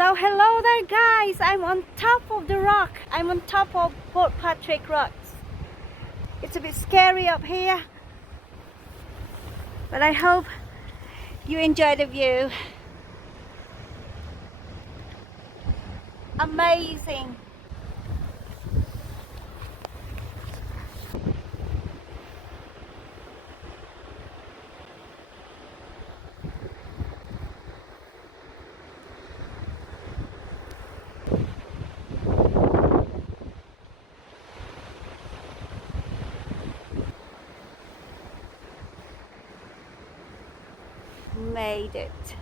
So hello there guys, I'm on top of the rock. I'm on top of Portpatrick rocks. It's a bit scary up here, but I hope you enjoy the view. Amazing. Made it.